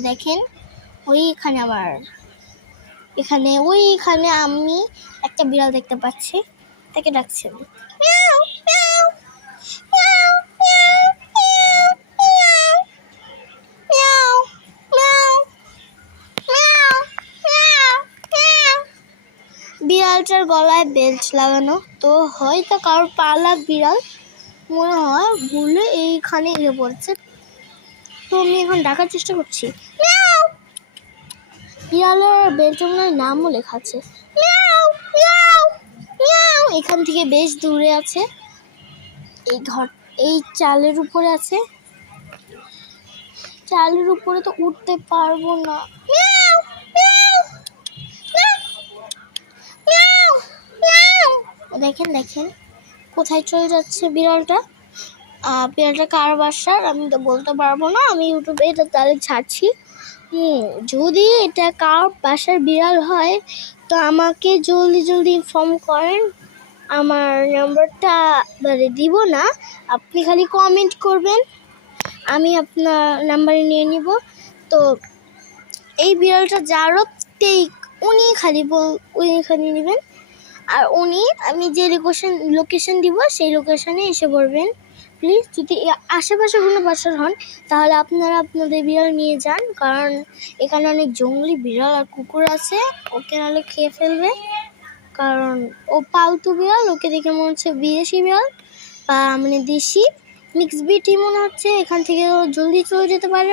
যে দেখেন ওইখানে ওইখানে আমি একটা বিড়াল দেখতে পাচ্ছি, তাকে ডাকছেন। বিড়ালটার গলায় বেল্ট লাগানো, তো হয়তো কারোর পালা বিড়াল মনে হয় ভুলে এইখানে এসে পড়ছে। তো আমি এখন ডাকার চেষ্টা করছি। বিড়ালের বেল্টের মনে হয় নামও লেখা আছে, এখান থেকে বেশ দূরে আছে, এই চালের উপরে আছে। চালের উপরে তো উঠতে পারবো না। দেখেন কোথায় চলে যাচ্ছে বিড়ালটা। বিড়ালটা কার বাসার আমি তো বলতে পারবো না, আমি ইউটিউবে এটা তাহলে ছাড়ছি। যদি এটা কার বাসার বিড়াল হয় তো আমাকে জলদি ইনফর্ম করেন। আমার নাম্বারটা দিব না, আপনি খালি কমেন্ট করবেন, আমি আপনার নাম্বারে নিয়ে নিব। তো এই বিড়ালটা যারও টেক উনি খালি নেবেন, আর আমি যে লোকেশন দিব সেই লোকেশনে এসে পড়বেন প্লিজ। যদি আশেপাশে কোনো বাসার হন তাহলে আপনারা আপনাদের বিড়াল নিয়ে যান, কারণ এখানে অনেক জঙ্গলি বিড়াল আর কুকুর আছে, ওকে নাহলে খেয়ে ফেলবে। কারণ ও পালতু বিড়াল, ওকে দেখে মনে হচ্ছে বিদেশি বিড়াল বা মানে দেশি মিক্স ব্রিডই মনে হচ্ছে। এখান থেকে জলদি চলে যেতে পারে।